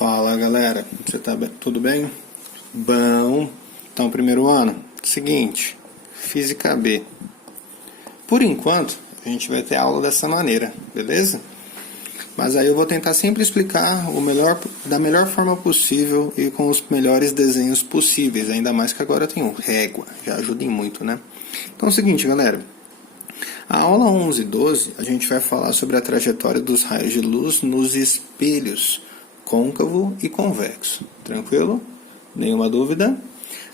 Fala galera, tudo bem? Bom, então primeiro ano, seguinte, Física B. Por enquanto, a gente vai ter aula dessa maneira, beleza? Mas aí eu vou tentar sempre explicar da melhor forma possível e com os melhores desenhos possíveis, ainda mais que agora eu tenho régua, já ajudem muito, né? Então é o seguinte galera, a aula 11 e 12 a gente vai falar sobre a trajetória dos raios de luz nos espelhos côncavo e convexo. Tranquilo? Nenhuma dúvida?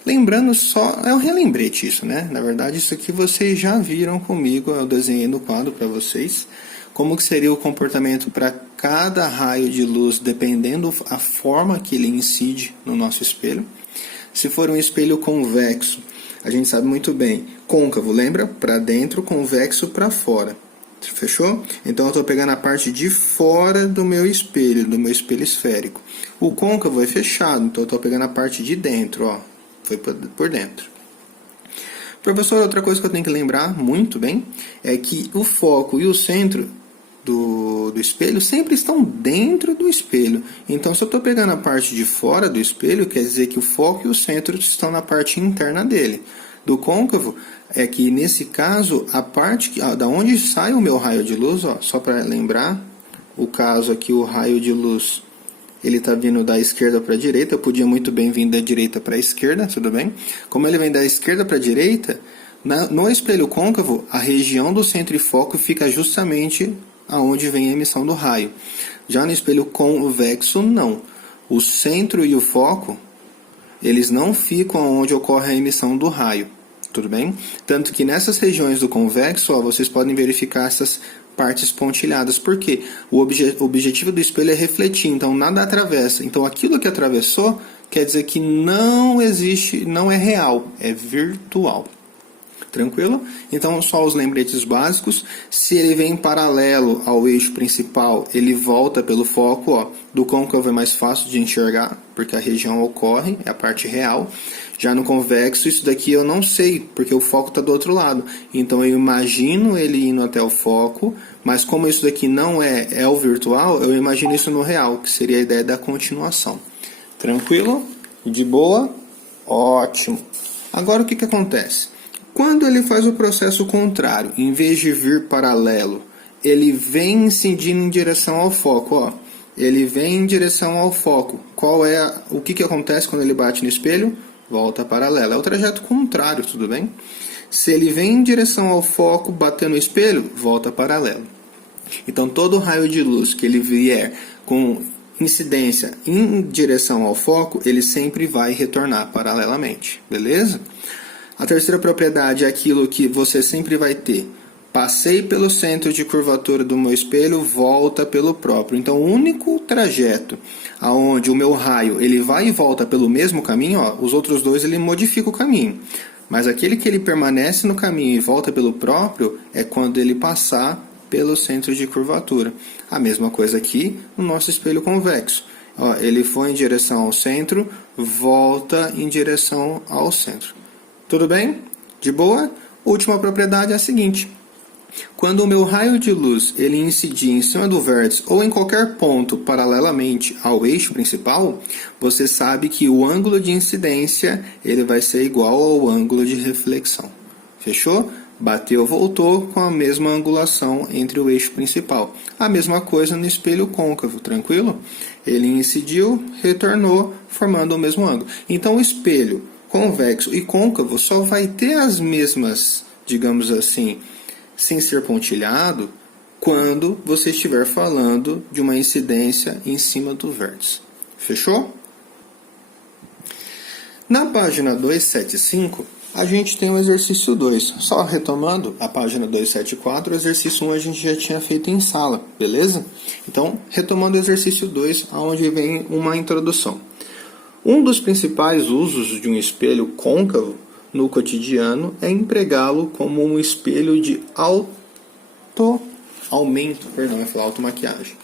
Lembrando só, é um relembrete isso, né? Na verdade, isso aqui vocês já viram comigo, eu desenhei no quadro para vocês, como que seria o comportamento para cada raio de luz, dependendo a forma que ele incide no nosso espelho. Se for um espelho convexo, a gente sabe muito bem, côncavo, lembra? Para dentro, convexo para fora. Fechou? Então eu estou pegando a parte de fora do meu espelho esférico. O côncavo é fechado, então eu estou pegando a parte de dentro, ó. Foi por dentro. Professor, outra coisa que eu tenho que lembrar muito bem é que o foco e o centro do espelho sempre estão dentro do espelho. Então, se eu estou pegando a parte de fora do espelho, quer dizer que o foco e o centro estão na parte interna dele. Do côncavo, é que nesse caso, a parte da onde sai o meu raio de luz, ó, só para lembrar, o caso aqui, o raio de luz, ele está vindo da esquerda para a direita, eu podia muito bem vir da direita para a esquerda, tudo bem? Como ele vem da esquerda para a direita, no espelho côncavo, a região do centro e foco fica justamente aonde vem a emissão do raio. Já no espelho convexo, não. O centro e o foco, eles não ficam onde ocorre a emissão do raio, tudo bem? Tanto que nessas regiões do convexo, ó, vocês podem verificar essas partes pontilhadas, porque o objetivo do espelho é refletir, então nada atravessa. Então aquilo que atravessou quer dizer que não existe, não é real, é virtual. Tranquilo? Então só os lembretes básicos. Se ele vem paralelo ao eixo principal, ele volta pelo foco, ó. Do côncavo é mais fácil de enxergar, porque a região ocorre, é a parte real. Já no convexo, isso daqui eu não sei, porque o foco está do outro lado. Então eu imagino ele indo até o foco, mas como isso daqui não é o virtual, eu imagino isso no real, que seria a ideia da continuação. Tranquilo? De boa? Ótimo. Agora o que acontece? Quando ele faz o processo contrário, em vez de vir paralelo, ele vem incidindo em direção ao foco, ó. Ele vem em direção ao foco. O que acontece quando ele bate no espelho? Volta paralelo. É o trajeto contrário, tudo bem? Se ele vem em direção ao foco, bater no espelho, volta paralelo. Então, todo raio de luz que ele vier com incidência em direção ao foco, ele sempre vai retornar paralelamente, beleza? A terceira propriedade é aquilo que você sempre vai ter. Passei pelo centro de curvatura do meu espelho, volta pelo próprio. Então, o único trajeto aonde o meu raio ele vai e volta pelo mesmo caminho, ó, os outros dois ele modifica o caminho. Mas aquele que ele permanece no caminho e volta pelo próprio é quando ele passar pelo centro de curvatura. A mesma coisa aqui no nosso espelho convexo. Ó, ele foi em direção ao centro, volta em direção ao centro. Tudo bem? De boa? Última propriedade é a seguinte. Quando o meu raio de luz ele incidir em cima do vértice ou em qualquer ponto paralelamente ao eixo principal, você sabe que o ângulo de incidência ele vai ser igual ao ângulo de reflexão. Fechou? Bateu, voltou com a mesma angulação entre o eixo principal. A mesma coisa no espelho côncavo, tranquilo? Ele incidiu, retornou, formando o mesmo ângulo. Então o espelho convexo e côncavo só vai ter as mesmas, digamos assim, sem ser pontilhado, quando você estiver falando de uma incidência em cima do vértice. Fechou? Na página 275, a gente tem o exercício 2. Só retomando a página 274, o exercício 1 a gente já tinha feito em sala, beleza? Então, retomando o exercício 2, onde vem uma introdução. Um dos principais usos de um espelho côncavo no cotidiano é empregá-lo como um espelho de automaquiagem.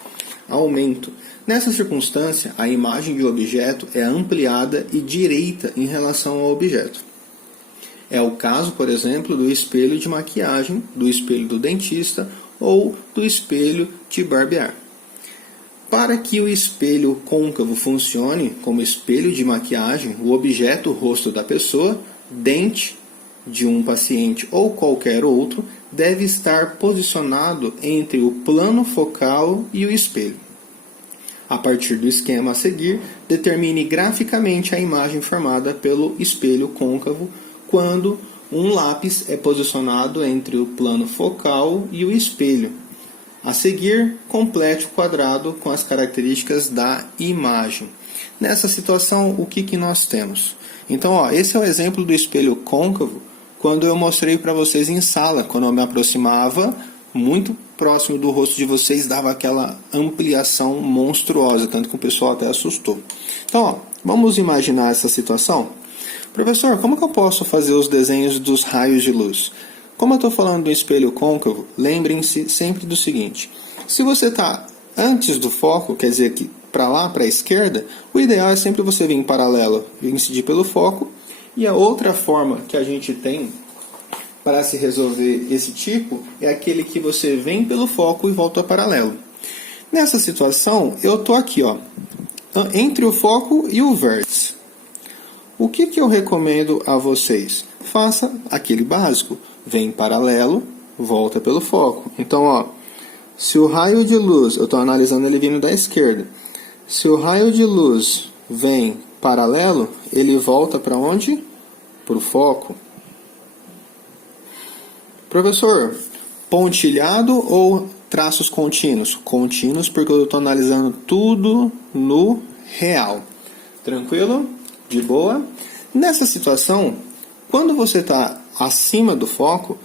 Aumento. Nessa circunstância, a imagem de um objeto é ampliada e direita em relação ao objeto. É o caso, por exemplo, do espelho de maquiagem, do espelho do dentista ou do espelho de barbear. Para que o espelho côncavo funcione como espelho de maquiagem, o objeto, o rosto da pessoa, dente de um paciente ou qualquer outro, deve estar posicionado entre o plano focal e o espelho. A partir do esquema a seguir, determine graficamente a imagem formada pelo espelho côncavo quando um lápis é posicionado entre o plano focal e o espelho. A seguir, complete o quadrado com as características da imagem. Nessa situação, o que nós temos? Então, esse é o exemplo do espelho côncavo quando eu mostrei para vocês em sala, quando eu me aproximava muito próximo do rosto de vocês, dava aquela ampliação monstruosa, tanto que o pessoal até assustou. Então, vamos imaginar essa situação? Professor, como que eu posso fazer os desenhos dos raios de luz? Como eu estou falando do espelho côncavo, lembrem-se sempre do seguinte: se você está antes do foco, quer dizer que para lá, para a esquerda, o ideal é sempre você vir em paralelo e incidir pelo foco. E a outra forma que a gente tem para se resolver esse tipo é aquele que você vem pelo foco e volta ao paralelo. Nessa situação, eu estou aqui, entre o foco e o vértice. O que eu recomendo a vocês? Faça aquele básico. Vem em paralelo, volta pelo foco. Então, se o raio de luz, eu estou analisando ele vindo da esquerda. Se o raio de luz vem paralelo, ele volta para onde? Para o foco. Professor, pontilhado ou traços contínuos? Contínuos, porque eu estou analisando tudo no real. Tranquilo? De boa? Nessa situação, quando você está acima do foco,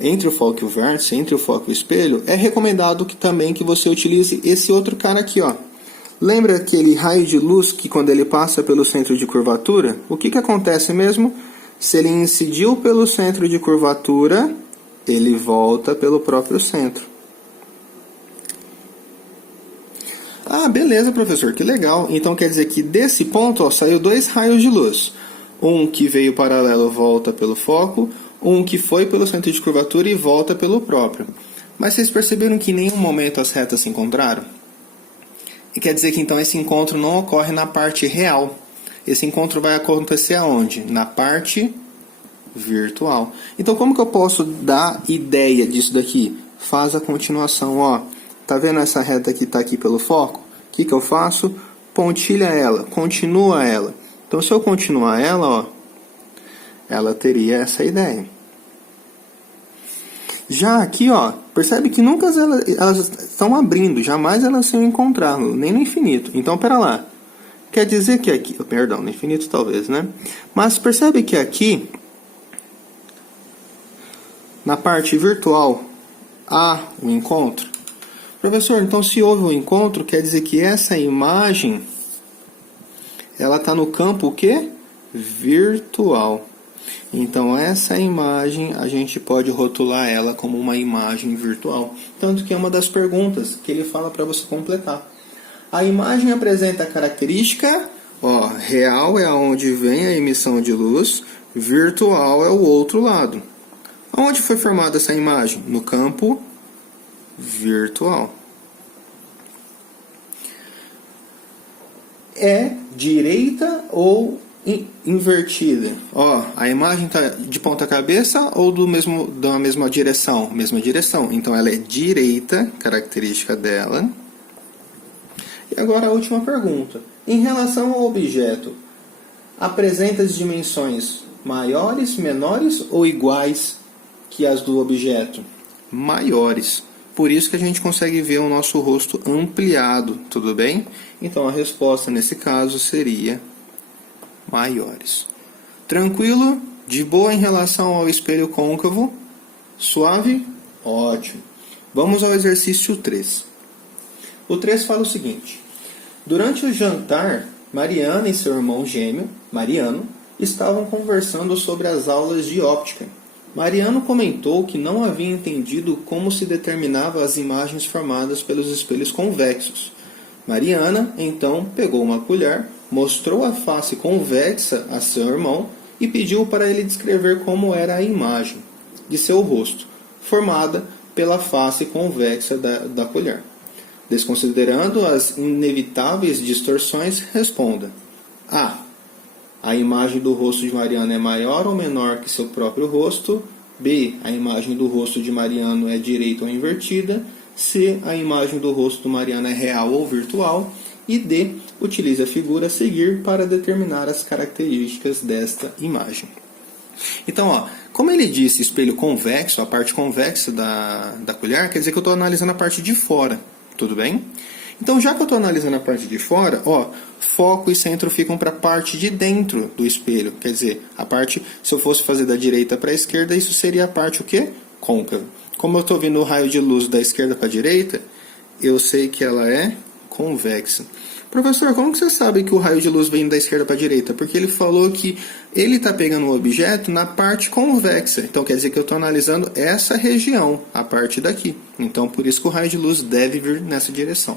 entre o foco e o vértice, entre o foco e o espelho, é recomendado também que você utilize esse outro cara aqui, Lembra aquele raio de luz que quando ele passa pelo centro de curvatura, o que acontece mesmo? Se ele incidiu pelo centro de curvatura, ele volta pelo próprio centro. Ah, beleza, professor, que legal. Então quer dizer que desse ponto saiu dois raios de luz. Um que veio paralelo volta pelo foco, um que foi pelo centro de curvatura e volta pelo próprio. Mas vocês perceberam que em nenhum momento as retas se encontraram? E quer dizer que então esse encontro não ocorre na parte real. Esse encontro vai acontecer aonde? Na parte virtual. Então como que eu posso dar ideia disso daqui? Faz a continuação, Tá vendo essa reta que está aqui pelo foco? O que eu faço? Pontilha ela, continua ela. Então se eu continuar ela, ela teria essa ideia. Já aqui, percebe que nunca elas estão abrindo, jamais elas se encontrar, nem no infinito. Então, pera lá. Quer dizer que aqui, perdão, no infinito talvez, né? Mas percebe que aqui, na parte virtual, há um encontro? Professor, então se houve um encontro, quer dizer que essa imagem, ela está no campo o quê? Virtual. Então essa imagem a gente pode rotular ela como uma imagem virtual. Tanto que é uma das perguntas que ele fala para você completar. A imagem apresenta a característica, real é onde vem a emissão de luz, virtual é o outro lado. Onde foi formada essa imagem? No campo virtual. É direita ou invertida? A imagem está de ponta cabeça ou da mesma direção? Mesma direção. Então ela é direita, característica dela. E agora a última pergunta. Em relação ao objeto, apresenta as dimensões maiores, menores ou iguais que as do objeto? Maiores. Por isso que a gente consegue ver o nosso rosto ampliado, tudo bem? Então a resposta nesse caso seria maiores. Tranquilo? De boa em relação ao espelho côncavo? Suave? Ótimo. Vamos ao exercício 3. O 3 fala o seguinte: durante o jantar, Mariana e seu irmão gêmeo, Mariano, estavam conversando sobre as aulas de óptica. Mariano comentou que não havia entendido como se determinava as imagens formadas pelos espelhos convexos. Mariana, então, pegou uma colher, mostrou a face convexa a seu irmão e pediu para ele descrever como era a imagem de seu rosto, formada pela face convexa da colher. Desconsiderando as inevitáveis distorções, responda. A. A imagem do rosto de Mariano é maior ou menor que seu próprio rosto? B. A imagem do rosto de Mariano é direita ou invertida? C. A imagem do rosto do Mariano é real ou virtual? E D. Utilize a figura a seguir para determinar as características desta imagem. Então, ó, como ele disse espelho convexo, a parte convexa da colher, quer dizer que eu estou analisando a parte de fora, tudo bem? Então, já que eu estou analisando a parte de fora, ó, foco e centro ficam para a parte de dentro do espelho. Quer dizer, a parte, se eu fosse fazer da direita para a esquerda, isso seria a parte o quê? Côncava. Como eu estou vendo o raio de luz da esquerda para a direita, eu sei que ela é convexa. Professor, como que você sabe que o raio de luz vem da esquerda para a direita? Porque ele falou que ele está pegando o objeto na parte convexa. Então quer dizer que eu estou analisando essa região, a parte daqui. Então por isso que o raio de luz deve vir nessa direção.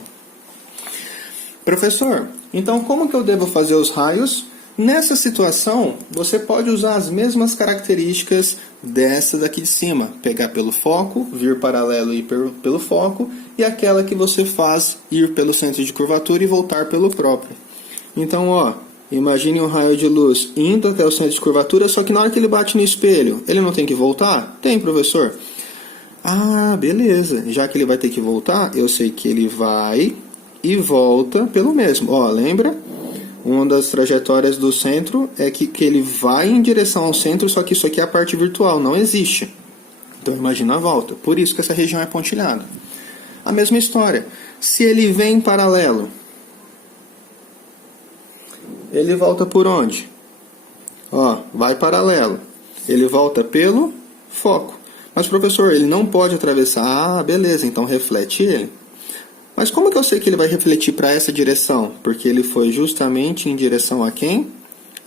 Professor, então como que eu devo fazer os raios? Nessa situação, você pode usar as mesmas características dessa daqui de cima. Pegar pelo foco, vir paralelo e ir pelo foco, e aquela que você faz ir pelo centro de curvatura e voltar pelo próprio. Então, ó, imagine um raio de luz indo até o centro de curvatura, só que na hora que ele bate no espelho, ele não tem que voltar? Tem, professor. Ah, beleza. Já que ele vai ter que voltar, eu sei que ele vai e volta pelo mesmo. Ó, lembra? Uma das trajetórias do centro é que ele vai em direção ao centro, só que isso aqui é a parte virtual, não existe. Então imagina a volta. Por isso que essa região é pontilhada. A mesma história. Se ele vem em paralelo, ele volta por onde? Ó, vai paralelo. Ele volta pelo foco. Mas professor, ele não pode atravessar. Ah, beleza, então reflete ele. Mas como que eu sei que ele vai refletir para essa direção? Porque ele foi justamente em direção a quem?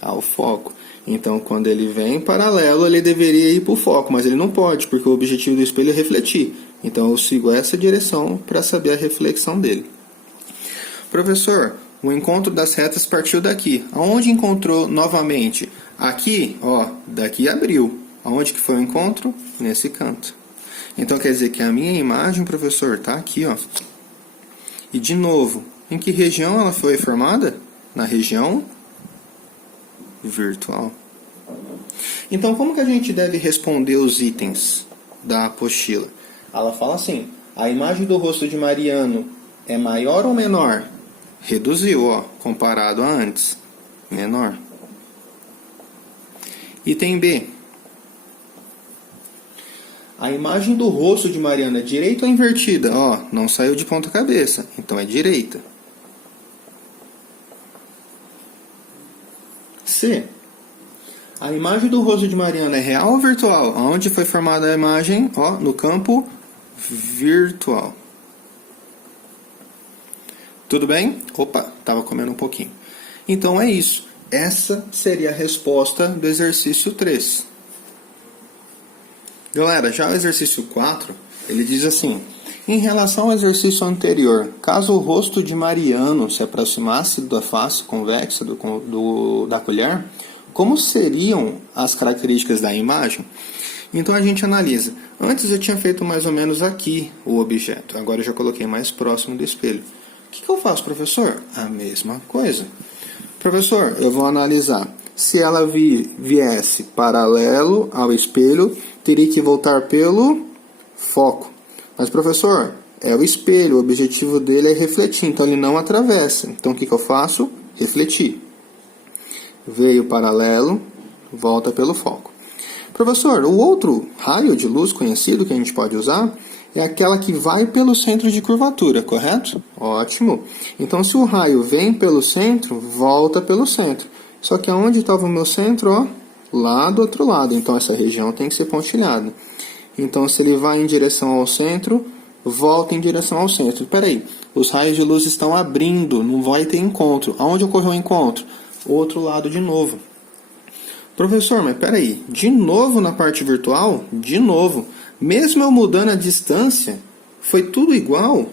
Ao foco. Então, quando ele vem em paralelo, ele deveria ir para o foco, mas ele não pode, porque o objetivo do espelho é refletir. Então, eu sigo essa direção para saber a reflexão dele. Professor, o encontro das retas partiu daqui. Aonde encontrou novamente? Aqui, ó, daqui abriu. Aonde que foi o encontro? Nesse canto. Então, quer dizer que a minha imagem, professor, está aqui, ó. E de novo, em que região ela foi formada? Na região virtual. Então, como que a gente deve responder os itens da apostila? Ela fala assim: a imagem do rosto de Mariano é maior ou menor? Reduziu, ó, comparado a antes. Menor. Item B. A imagem do rosto de Mariano é direita ou invertida? Ó, não saiu de ponta cabeça, então é direita. C. A imagem do rosto de Mariano é real ou virtual? Onde foi formada a imagem? Ó, no campo virtual. Tudo bem? Opa, estava comendo um pouquinho. Então é isso. Essa seria a resposta do exercício 3. Galera, já o exercício 4, ele diz assim: em relação ao exercício anterior, caso o rosto de Mariano se aproximasse da face convexa da colher, como seriam as características da imagem? Então a gente analisa. Antes eu tinha feito mais ou menos aqui o objeto, agora eu já coloquei mais próximo do espelho. O que eu faço, professor? A mesma coisa. Professor, eu vou analisar. Se ela viesse paralelo ao espelho, teria que voltar pelo foco. Mas, professor, é o espelho, o objetivo dele é refletir, então ele não atravessa. Então, o que eu faço? Refletir. Veio paralelo, volta pelo foco. Professor, o outro raio de luz conhecido que a gente pode usar é aquela que vai pelo centro de curvatura, correto? Ótimo. Então, se o raio vem pelo centro, volta pelo centro. Só que aonde estava o meu centro? Ó, lá do outro lado. Então, essa região tem que ser pontilhada. Então, se ele vai em direção ao centro, volta em direção ao centro. Espera aí, os raios de luz estão abrindo, não vai ter encontro. Aonde ocorreu o encontro? Outro lado de novo. Professor, mas espera aí, de novo na parte virtual? De novo. Mesmo eu mudando a distância, foi tudo igual?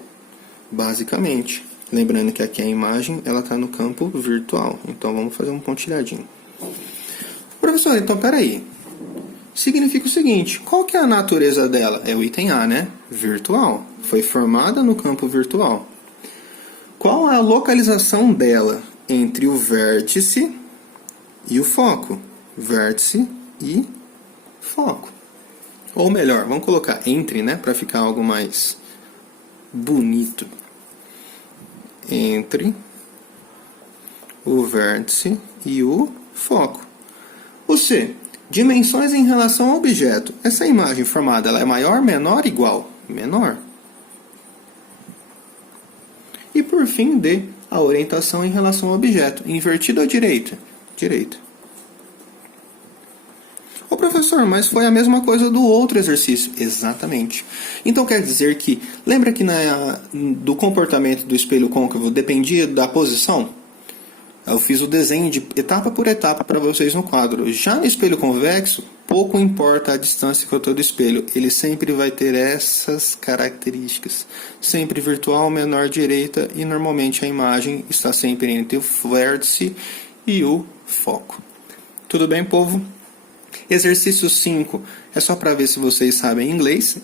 Basicamente. Lembrando que aqui a imagem ela está no campo virtual. Então vamos fazer um pontilhadinho. Professor, então peraí. Significa o seguinte: qual que é a natureza dela? É o item A, né? Virtual. Foi formada no campo virtual. Qual a localização dela entre o vértice e o foco? Vértice e foco. Ou melhor, vamos colocar entre, né, para ficar algo mais bonito. Entre o vértice e o foco. O C, dimensões em relação ao objeto. Essa imagem formada, ela é maior, menor, igual? Menor. E por fim, D, a orientação em relação ao objeto. Invertido ou direita? Direita. Ô professor, mas foi a mesma coisa do outro exercício. Exatamente. Então quer dizer que, lembra que do comportamento do espelho côncavo dependia da posição? Eu fiz o desenho de etapa por etapa para vocês no quadro. Já no espelho convexo, pouco importa a distância que eu estou do espelho. Ele sempre vai ter essas características. Sempre virtual, menor, direita, e normalmente a imagem está sempre entre o vértice e o foco. Tudo bem, povo? Exercício 5 é só para ver se vocês sabem inglês.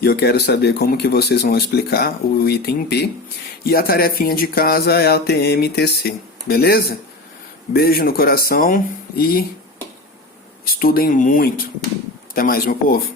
E eu quero saber como que vocês vão explicar o item B. E a tarefinha de casa é a TMTC. Beleza? Beijo no coração e estudem muito. Até mais, meu povo.